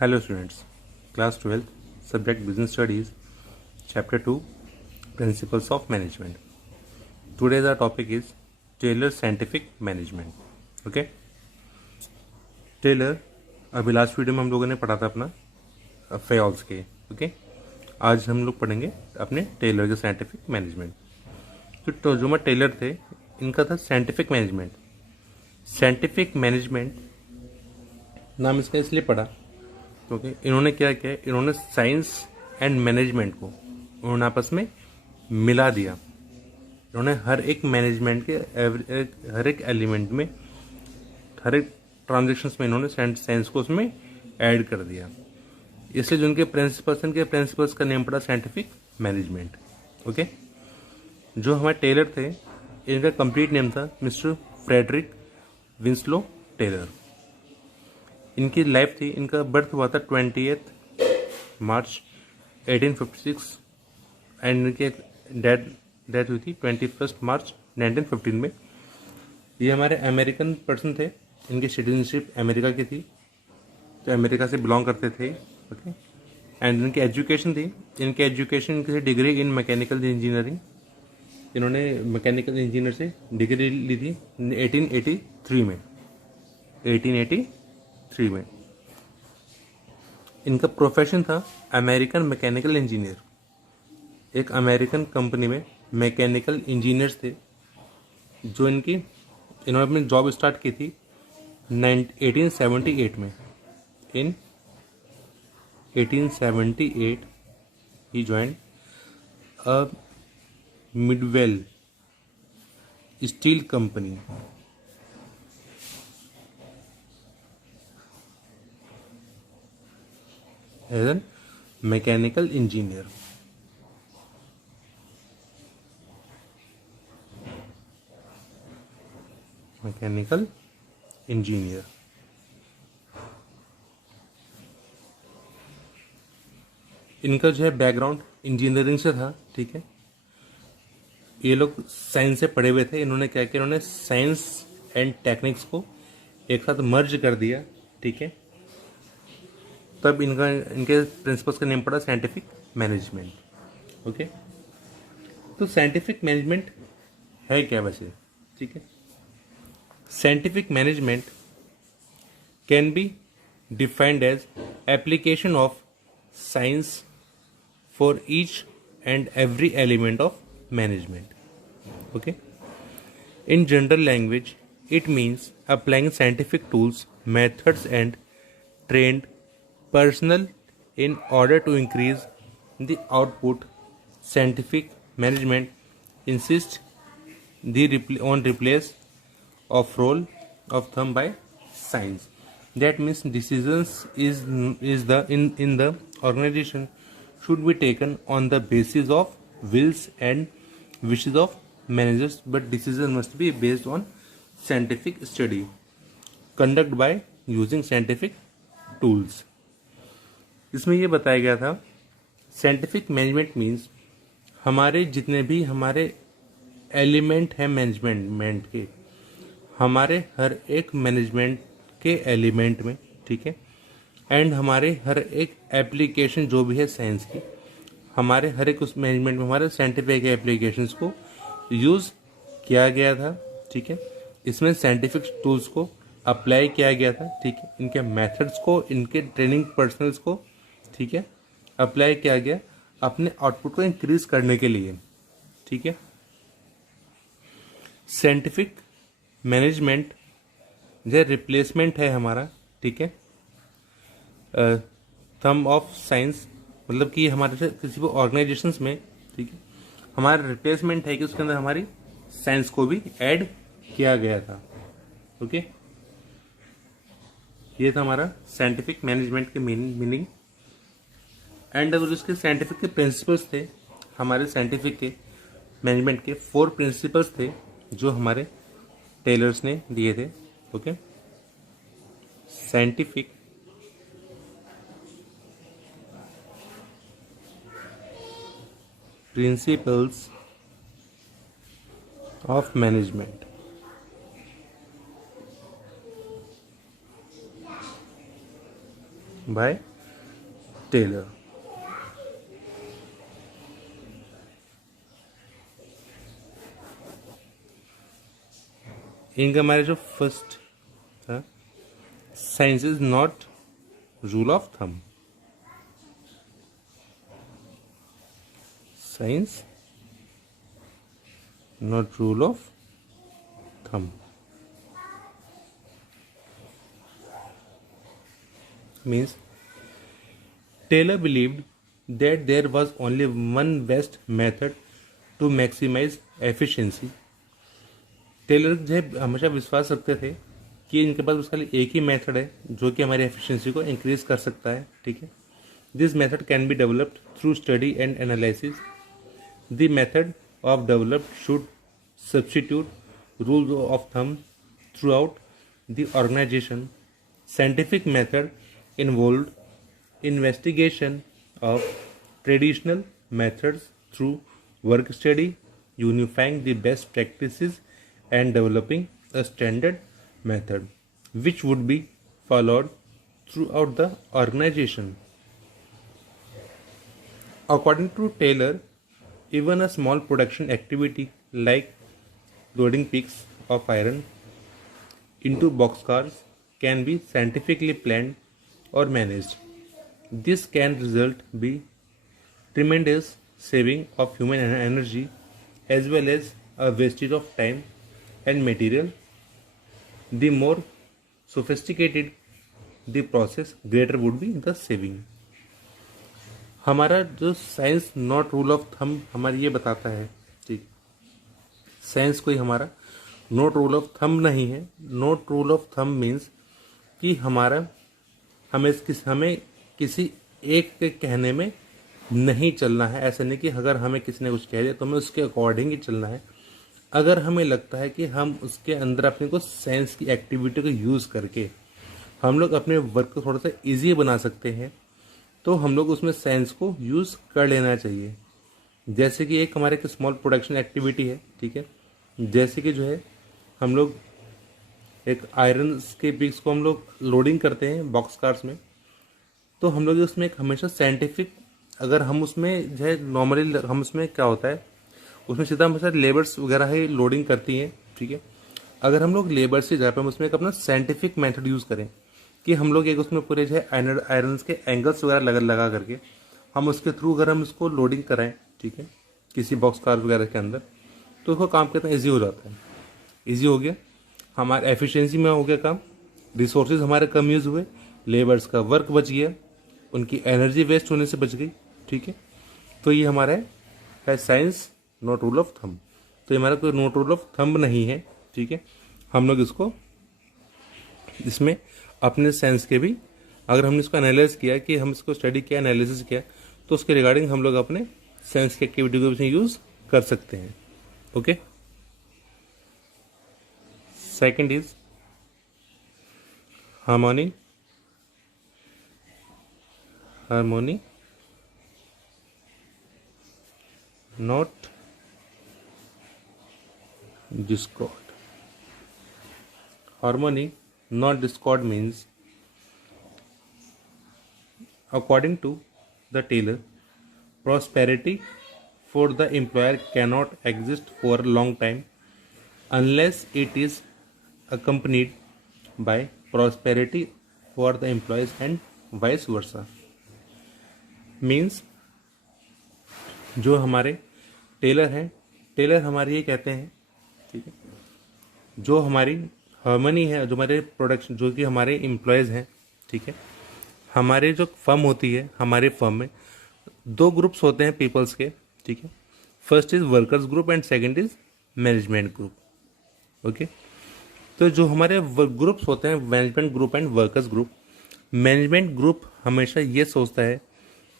Hello students, class 12th, subject business studies, chapter 2, principles of management. Today's our topic is Taylor scientific management. Okay? Taylor अभी last video में हम लोगों ने पढ़ा था अपना फेयल्स के. ओके, आज हम लोग पढ़ेंगे अपने टेलर के साइंटिफिक मैनेजमेंट. तो जो मैं टेलर थे इनका था साइंटिफिक मैनेजमेंट. साइंटिफिक मैनेजमेंट नाम इसका इसलिए पड़ा क्योंकि इन्होंने क्या किया, इन्होंने साइंस एंड मैनेजमेंट को उन्होंने आपस में मिला दिया. इन्होंने हर एक मैनेजमेंट के हर एक एलिमेंट में, हर एक ट्रांजेक्शन्स में इन्होंने साइंस को उसमें ऐड कर दिया. इसलिए जो उनके प्रिंसिपल्स का नेम पड़ा साइंटिफिक मैनेजमेंट. ओके, जो हमारे टेलर थे इनका कंप्लीट नेम था मिस्टर फ्रेडरिक विंस्लो टेलर. इनकी लाइफ थी, इनका बर्थ हुआ था 20 मार्च 1856 एंड इनके डेथ हुई थी 21 मार्च 1915 में. ये हमारे अमेरिकन पर्सन थे, इनकी सिटीजनशिप अमेरिका की थी, तो अमेरिका से बिलोंग करते थे. ओके, एंड इनकी एजुकेशन थी, इनकी एजुकेशन इनकी डिग्री इन मैकेनिकल इंजीनियरिंग. इन्होंने मैकेनिकल इंजीनियर से डिग्री ली थी 1883 में. इनका प्रोफेशन था अमेरिकन मैकेनिकल इंजीनियर. एक अमेरिकन कंपनी में मैकेनिकल इंजीनियर्स थे जो इन्होंने अपनी जॉब स्टार्ट की थी 1878 में. इन 1878 ही joined a Midvale steel company. As an mechanical engineer. Mechanical engineer इनका जो है बैकग्राउंड इंजीनियरिंग से था. ठीक है, ये लोग साइंस से पढ़े हुए थे. इन्होंने क्या किया, इन्होंने साइंस एंड टेक्निक्स को एक साथ मर्ज कर दिया. ठीक है, तब इनके प्रिंसिपल्स का नेम पड़ा साइंटिफिक मैनेजमेंट. ओके, तो साइंटिफिक मैनेजमेंट है क्या वैसे? ठीक है, scientific management can be defined as application of science for each and every element of management. Okay, in general language it means applying scientific tools, methods and trained personnel in order to increase the output. Scientific management insists on replace of role of thumb by science. That means decisions in the organization should be taken on the basis of wills and wishes of managers, but decision must be based on scientific study conducted by using scientific tools. इसमें ये बताया गया था scientific management means हमारे जितने भी हमारे element हैं मैनेजमेंट के, हमारे हर एक मैनेजमेंट के एलिमेंट में, ठीक है, एंड हमारे हर एक एप्लीकेशन जो भी है साइंस की, हमारे हर एक उस मैनेजमेंट में हमारे साइंटिफिक एप्लीकेशंस को यूज़ किया गया था. ठीक है, इसमें साइंटिफिक टूल्स को अप्लाई किया गया था. ठीक है, इनके मेथड्स को, इनके ट्रेनिंग पर्सनल्स को, ठीक है, अप्लाई किया गया अपने आउटपुट को इंक्रीज करने के लिए. ठीक है, साइंटिफिक मैनेजमेंट जो रिप्लेसमेंट है हमारा. ठीक है, थंब ऑफ साइंस, मतलब कि हमारे से किसी भी ऑर्गेनाइजेशंस में, ठीक है, हमारा रिप्लेसमेंट है कि उसके अंदर हमारी साइंस को भी ऐड किया गया था. ओके, ये था हमारा साइंटिफिक मैनेजमेंट के मीनिंग. एंड अगर उसके साइंटिफिक के प्रिंसिपल्स थे, हमारे साइंटिफिक के मैनेजमेंट के 4 प्रिंसिपल्स थे जो हमारे टेलर्स ने दिए थे. Okay, scientific principles of management. by Taylor. इनका हमारे जो फर्स्ट था, science is not rule of thumb. Science not rule of thumb means Taylor believed that there was only one best method to maximize efficiency। Taylor जो है हमेशा विश्वास रखते थे कि इनके पास उसका एक ही मेथड है जो कि हमारी एफिशिएंसी को इंक्रीज कर सकता है, ठीक है। This method can be developed through study and analysis. The method of developed should substitute rules of thumb throughout the organization. Scientific method involved investigation of traditional methods through work study, unifying the best practices and developing a standard method which would be followed throughout the organization. According to Taylor, even a small production activity like loading peaks of iron into boxcars can be scientifically planned or managed. This can result be tremendous saving of human energy as well as a wastage of time and material. The more sophisticated the process, greater would be the saving. हमारा जो science not rule of thumb हमारी ये बताता है, ठीक, science कोई हमारा not rule of thumb नहीं है। Not rule of thumb means कि हमें किसी एक के कहने में नहीं चलना है। ऐसा नहीं कि अगर हमें किसी ने कुछ कह दिया तो हमें उसके अकॉर्डिंग ही चलना है। अगर हमें लगता है कि हम उसके अंदर अपने को साइंस की एक्टिविटी को यूज़ करके हम लोग अपने वर्क को थोड़ा सा ईजी बना सकते हैं तो हम लोग उसमें साइंस को यूज़ कर लेना चाहिए। जैसे कि एक हमारे स्मॉल प्रोडक्शन एक्टिविटी है, ठीक है। जैसे कि जो है हम लोग एक आयरन के पिक्स को हम लोग लोडिंग करते हैं बॉक्स कार्स में, तो हम लोग उसमें एक हमेशा साइंटिफिक, अगर हम उसमें जो है नॉर्मली हम उसमें क्या होता है उसमें सीधा हमेशा लेबर्स वगैरह ही लोडिंग करती हैं, ठीक है। अगर हम लोग लेबर्स की जगह पर हम उसमें एक अपना साइंटिफिक मेथड यूज़ करें कि हम लोग एक उसमें पूरे जो है आयरन के एंगल्स वगैरह लगा करके हम उसके थ्रू अगर हम इसको लोडिंग कराएं, ठीक है, किसी बॉक्स कार वगैरह के अंदर, तो उसको काम कितना ईजी हो जाता है। ईजी हो गया, हमारे एफिशिएंसी में हो गया काम, रिसोर्सेज हमारे कम यूज़ हुए, लेबर्स का वर्क बच गया, उनकी एनर्जी वेस्ट होने से बच गई, ठीक है। तो ये हमारा है science not rule of thumb. तो ये हमारा कोई नॉट रूल ऑफ थंब नहीं है, ठीक है। हम लोग इसमें अपने साइंस के भी अगर हमने इसको एनालाइज किया कि हम इसको स्टडी किया, एनालिसिस किया, तो उसके रिगार्डिंग हम लोग अपने साइंस की एक्टिविटी को भी यूज़ कर सकते हैं। Okay, second is harmony not discord. Harmony not discord means, according to the Taylor, prosperity for the employer cannot exist for a long time unless it is accompanied by prosperity for the employees and vice versa. Means जो हमारे Taylor हैं, Taylor हमारे ये कहते हैं, ठीक है, जो हमारी हार्मनी है, जो हमारे प्रोडक्शन, जो कि हमारे एम्प्लॉयज़ हैं, ठीक है, हमारे जो फर्म होती है, हमारे फर्म में दो ग्रुप्स होते हैं पीपल्स के, ठीक है। First is workers group and second is management group. Okay, तो जो हमारे ग्रुप्स होते हैं management group and workers group, management group हमेशा ये सोचता है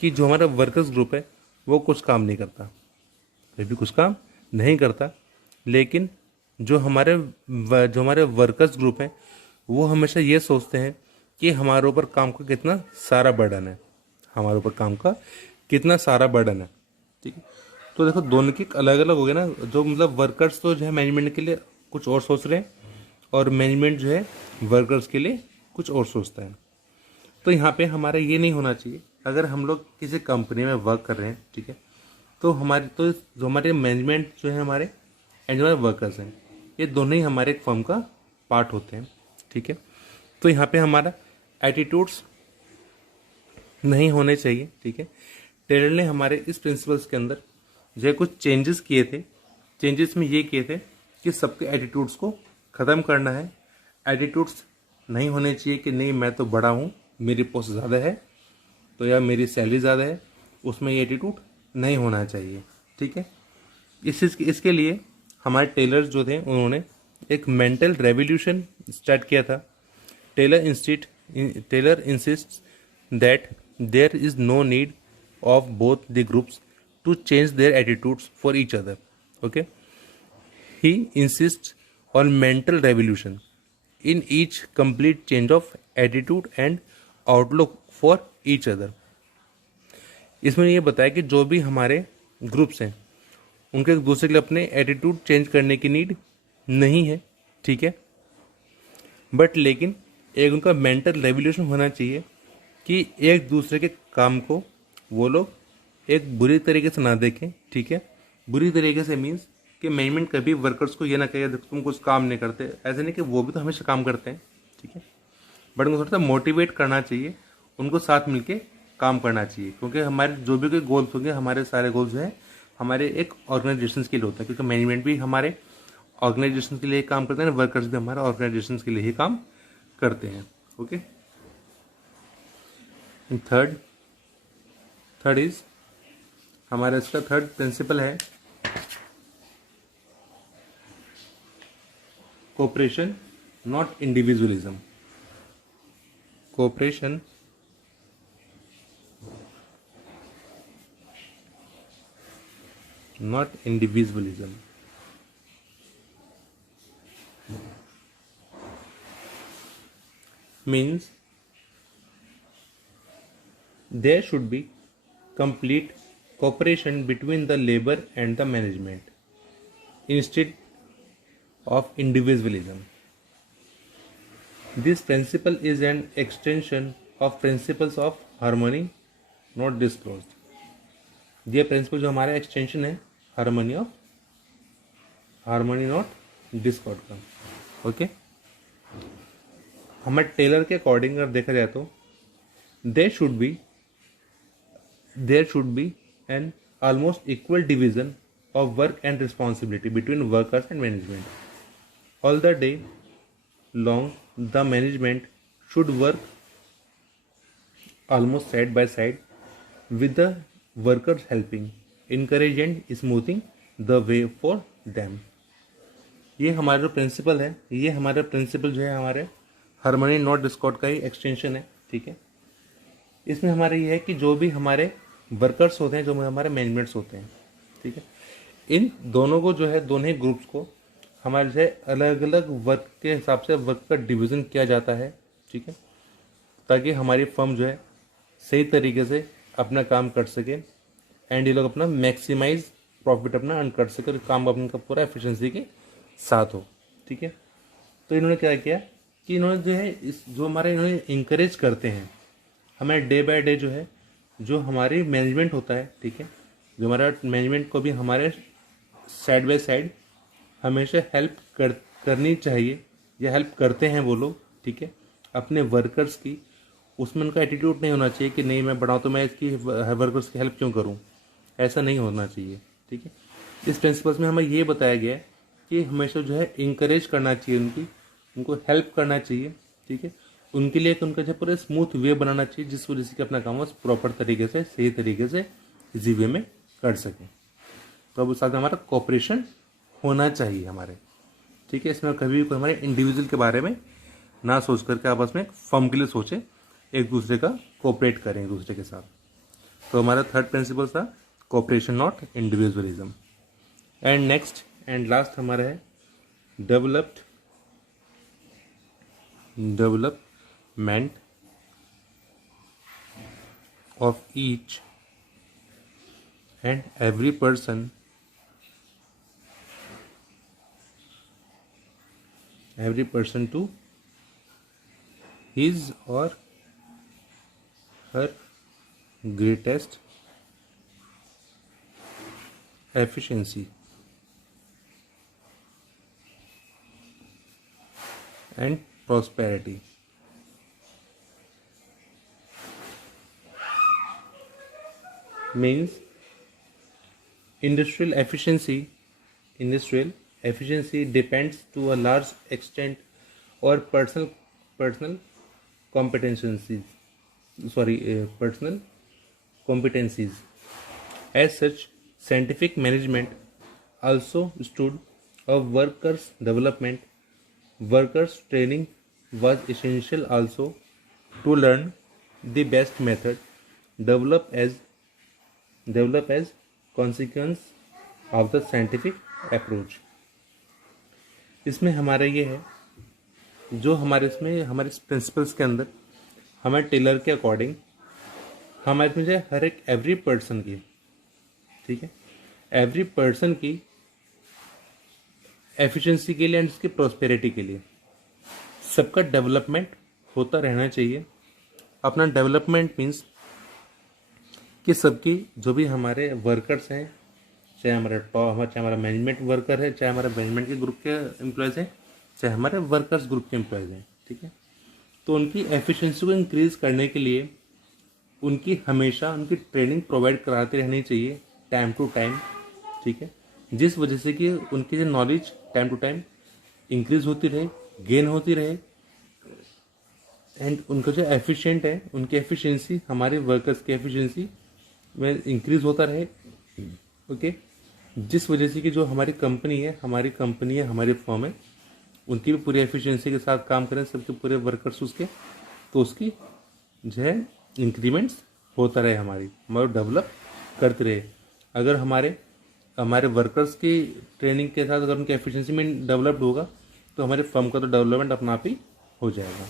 कि जो हमारा वर्कर्स ग्रुप है वो कुछ काम नहीं करता, कभी भी कुछ काम नहीं करता, लेकिन जो हमारे वर्कर्स ग्रुप हैं वो हमेशा ये सोचते हैं कि हमारे ऊपर काम का कितना सारा बर्डन है, हमारे ऊपर काम का कितना सारा बर्डन है, ठीक है। तो देखो दोनों की अलग अलग हो गए ना, जो मतलब वर्कर्स तो जो है मैनेजमेंट के लिए कुछ और सोच रहे हैं और मैनेजमेंट जो है वर्कर्स के लिए कुछ और सोचता है। तो यहाँ पे हमारा ये नहीं होना चाहिए अगर हम लोग किसी कंपनी में वर्क कर रहे हैं, ठीक है, तो जो हमारे मैनेजमेंट जो है हमारे एंड जो हमारे वर्कर्स हैं, ये दोनों ही हमारे एक फर्म का पार्ट होते हैं, ठीक है। तो यहाँ पे हमारा एटीट्यूड्स नहीं होने चाहिए, ठीक है। टेलर ने हमारे इस प्रिंसिपल्स के अंदर जो है कुछ चेंजेस किए थे। चेंजेस में ये किए थे कि सबके एटीट्यूड्स को ख़त्म करना है। एटीट्यूड्स नहीं होने चाहिए कि नहीं मैं तो बड़ा हूँ, मेरी पोस्ट ज़्यादा है तो या मेरी सैलरी ज़्यादा है, उसमें ये एटीट्यूड नहीं होना चाहिए, ठीक है। इसके लिए हमारे टेलर्स जो थे उन्होंने एक मेंटल रेवोल्यूशन स्टार्ट किया था। Taylor insist that there is no need of both the groups to change their attitudes for each other. Okay, he insists on mental revolution in each complete change of attitude and outlook for each other. इसमें ये बताया कि जो भी हमारे groups हैं उनके एक दूसरे के लिए अपने एटीट्यूड चेंज करने की नीड नहीं है, ठीक है, बट लेकिन एक उनका मेंटल रेवोल्यूशन होना चाहिए कि एक दूसरे के काम को वो लोग एक बुरी तरीके से ना देखें, ठीक है। बुरी तरीके से मीन्स कि मैनेजमेंट कभी वर्कर्स को ये ना कहे तुम कुछ काम नहीं करते, ऐसे नहीं कि वो भी तो हमेशा काम करते हैं, ठीक है, बट उनको थोड़ा सा मोटिवेट करना चाहिए, उनको साथ मिलके काम करना चाहिए, क्योंकि हमारे जो भी कोई गोल्स होंगे, हमारे सारे गोल्स जो है हमारे एक ऑर्गेनाइजेशन के लिए होता है, क्योंकि मैनेजमेंट भी हमारे ऑर्गेनाइजेशन के लिए काम करते हैं, वर्कर्स भी हमारे ऑर्गेनाइजेशन के लिए ही काम करते हैं। ओके, थर्ड इज हमारा इसका थर्ड प्रिंसिपल है cooperation not individualism. Cooperation not individualism. Means there should be complete cooperation between the labor and the management instead of individualism. This principle is an extension of principles of harmony not disclosed. ये principle जो हमारा extension है harmony not discord का। Okay, हमारे Taylor के according अगर देखा जाए तो there should be an almost equal division of work and responsibility between workers and management. All the day long the management should work almost side by side with the workers helping, encourage and smoothing the way for them. ये हमारा जो principal है, ये हमारा principal जो है हमारे harmony not discord का ही एक्सटेंशन है, ठीक है। इसमें हमारा ये है कि जो भी हमारे वर्कर्स होते हैं, जो हमारे मैनेजमेंट्स होते हैं, ठीक है, इन दोनों को जो है दोनों ही ग्रुप्स को हमारे जो है अलग अलग वर्क के हिसाब से वर्क का डिवीज़न किया जाता है, ठीक है, ताकि हमारी फर्म जो है सही तरीके से अपना काम कर सके एंड ये लोग अपना मैक्सिमाइज प्रॉफिट अपना अर्न कर सके, काम अपना पूरा एफिशिएंसी के साथ हो, ठीक है। तो इन्होंने क्या किया कि इन्होंने जो है इस जो हमारे इन्होंने इंकरेज करते हैं हमें डे बाय डे जो है जो हमारी मैनेजमेंट होता है, ठीक है, जो हमारा मैनेजमेंट को भी हमारे साइड बाय साइड हमेशा हेल्प करनी चाहिए या हेल्प करते हैं वो लोग, ठीक है, अपने वर्कर्स की। उसमें उनका एटीट्यूड नहीं होना चाहिए कि नहीं मैं बढ़ाऊँ तो मैं इसकी वर्कर्स की हेल्प क्यों करूँ, ऐसा नहीं होना चाहिए, ठीक है। इस प्रिंसिपल्स में हमें ये बताया गया है कि हमेशा जो है इंकरेज करना चाहिए, उनको हेल्प करना चाहिए, ठीक है, उनके लिए उनका जो पूरा स्मूथ वे बनाना चाहिए जिस वजह से कि अपना काम प्रॉपर तरीके से सही तरीके से इजी वे में कर सकें। तो अब उस साथ हमारा कोऑपरेशन होना चाहिए हमारे, ठीक है। इसमें कभी कोई हमारे इंडिविजुअल के बारे में ना सोच करके आपस में फर्म के लिए सोचें, एक दूसरे का कोऑपरेट करें एक दूसरे के साथ। तो हमारा थर्ड प्रिंसिपल था cooperation not individualism. And next and last हमारा है development of each and every person to his और her greatest efficiency and prosperity. Means industrial efficiency depends to a large extent or personal competencies. Personal competencies. As such, scientific management also stood of workers' development. Workers' training was essential also to learn the best method, develop as consequence of the scientific approach. इसमें हमारा ये है, जो हमारे इसमें हमारे principles के अंदर हमें टेलर के अकॉर्डिंग हमारे इसमें जो हर एक एवरी पर्सन की, ठीक है, एवरी पर्सन की एफिशिएंसी के लिए एंड इसकी प्रॉस्पेरिटी के लिए सबका डेवलपमेंट होता रहना चाहिए. अपना डेवलपमेंट मीन्स कि सबकी जो भी हमारे वर्कर्स हैं, चाहे हमारा मैनेजमेंट वर्कर है, चाहे हमारे मैनेजमेंट के ग्रुप के एम्प्लॉयज़ हैं, चाहे हमारे वर्कर्स ग्रुप के एम्प्लॉयज़ हैं, ठीक है, तो उनकी एफिशिएंसी को इंक्रीज़ करने के लिए उनकी हमेशा उनकी ट्रेनिंग प्रोवाइड कराते रहनी चाहिए टाइम टू टाइम, ठीक है, जिस वजह से कि उनकी जो knowledge time to time increase होती रहे, गेन होती रहे एंड उनका जो एफिशिएंट है उनकी एफिशिएंसी हमारे वर्कर्स की एफिशिएंसी में इंक्रीज़ होता रहे. ओके, जिस वजह से कि जो हमारी कंपनी है हमारी फर्म है, उनकी भी पूरी एफिशिएंसी के साथ काम करें सबके पूरे वर्कर्स उसके, तो उसकी जो है इंक्रीमेंट्स होता रहे, हमारी डेवलप करते रहे. अगर हमारे वर्कर्स की ट्रेनिंग के साथ अगर उनकी एफिशिएंसी में डेवलप्ड होगा तो हमारे फर्म का तो डेवलपमेंट अपना आप ही हो जाएगा.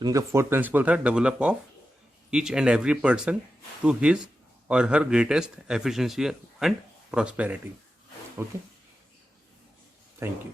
तो उनका फोर्थ प्रिंसिपल था develop of each and every person to his or her greatest efficiency and prosperity. Okay, thank you.